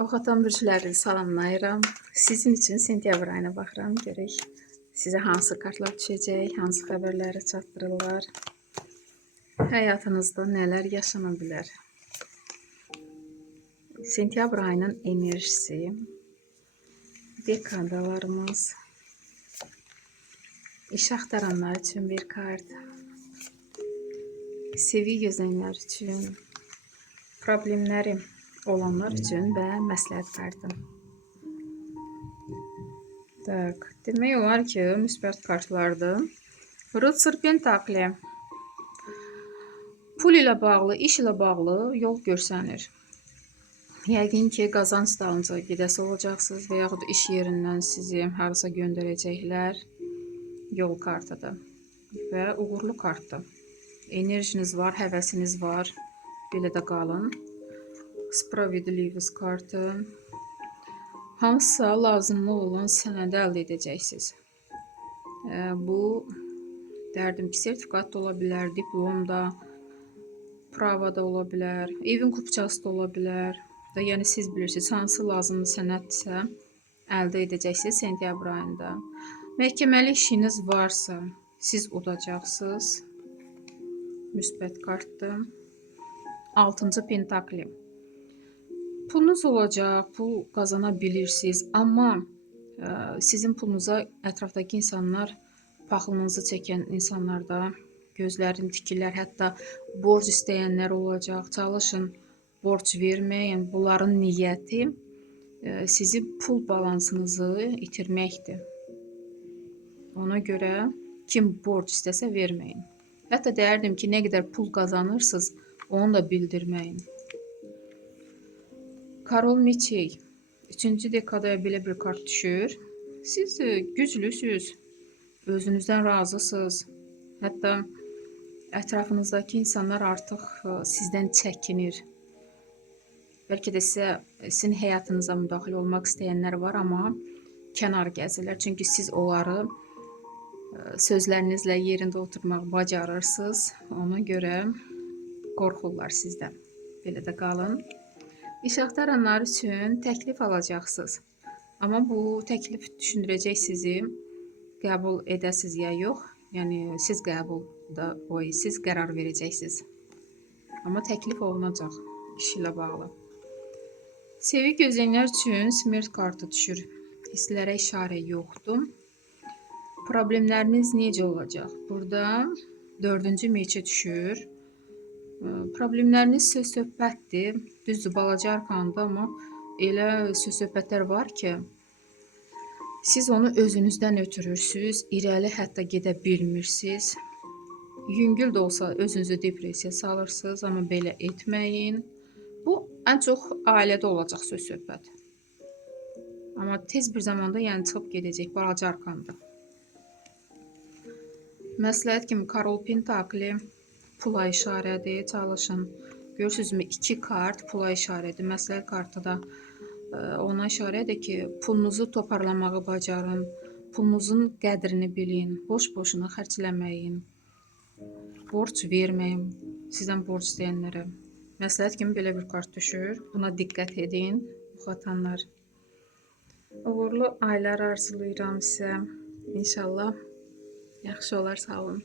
Oxatan bürcləri salamlayıram. Sizin üçün sentyabr ayına baxıram. Görək sizə hansı kartlar düşəcək, hansı xəbərləri çatdırırlar. Həyatınızda nələr yaşana bilər? Sentyabr ayının enerjisi, dekadalarımız, iş axtaranlar üçün bir kart, sevi gözləyənlər üçün, problemləri olanlar üçün və məsləhət kartı. Tak, demək olar ki, müsbət kartlardır. Rıtsır Pentakli. Pul ilə bağlı, iş ilə bağlı yol görsənir. Yəqin ki, qazanc dalınca gedəsi olacaqsınız və yaxud iş yerindən sizi harasa göndərəcəklər. Yol kartıdır və uğurlu kartdır. Enerjiniz var, həvəsiniz var. Belə də qalın. Spravedlivos kartı. Hansısa lazımlı olan sənədi əldə edəcəksiniz. Bu, dərdim ki, sertifikat da ola bilər, diplom da, prava da ola bilər, evin kupçası da ola bilər. Yəni siz bilirsiniz, hansı lazımlı sənəddirsə əldə edəcəksiniz sentyabr ayında. Məhkəməli işiniz varsa, siz udacaqsınız. Müsbət kartdır. 6-cı Pentakli. Pulunuz olacaq, pul qazana bilirsiniz, amma sizin pulunuza ətrafdakı insanlar, paxılınızı çəkən insanlar da gözlərini tikirlər, hətta borc istəyənlər olacaq. Çalışın borc verməyin. Bunların niyyəti sizi pul balansınızı itirməkdir. Ona görə kim borc istəsə verməyin. Hətta deyərdim ki, nə qədər pul qazanırsınız, onu da bildirməyin. Karol Meçey. 3-cü dekadaya belə bir kart düşür. Siz güclüsünüz, özünüzdən razısınız. Hətta ətrafınızdakı insanlar artıq sizdən çəkinir. Bəlkə də sizin həyatınıza müdaxilə olmaq istəyənlər var, amma kənar gəzirlər. Çünki siz onları sözlərinizlə yerində oturmaq bacarırsınız. Ona görə qorxurlar sizdən. Belə də qalın. İş axtaranlar üçün təklif alacaqsınız. Amma bu təklif düşündürəcək sizi, qəbul edəsiz ya yox. Yəni siz siz qərar verəcəksiniz. Amma təklif olunacaq iş ilə bağlı. Sevi gözləyənlər üçün smert kartı düşür. Hisslərə işarə yoxdur. Problemləriniz necə olacaq? Burada 4-cü meçə düşür. Problemləriniz söz-söhbətdir. Düzdür, balaca arkandır, amma elə söz-söhbətlər var ki, siz onu özünüzdən ötürürsünüz, irəli hətta gedə bilmirsiniz. Yüngül də olsa özünüzü depressiya salırsınız, amma belə etməyin. Bu, ən çox ailədə olacaq söz-söhbət. Amma tez bir zamanda çıxıb gedəcək, balaca arkandır. Məsləhət kimi Karol Pentakli pula işarədir, çalışın. Görürsünüzmü, 2 kart pula işarədir. Məsləhət kartı da ona işarədir ki, pulunuzu toparlamağı bacarın, pulunuzun qədrini bilin, boş-boşuna xərcləməyin, borc verməyin sizdən borc istəyənlərə. Məsləhət kimi belə bir kart düşür. Buna diqqət edin, oxatanlar. Uğurlu aylar arzulayıram sizə. İnşallah yaxşı olar, sağ olun.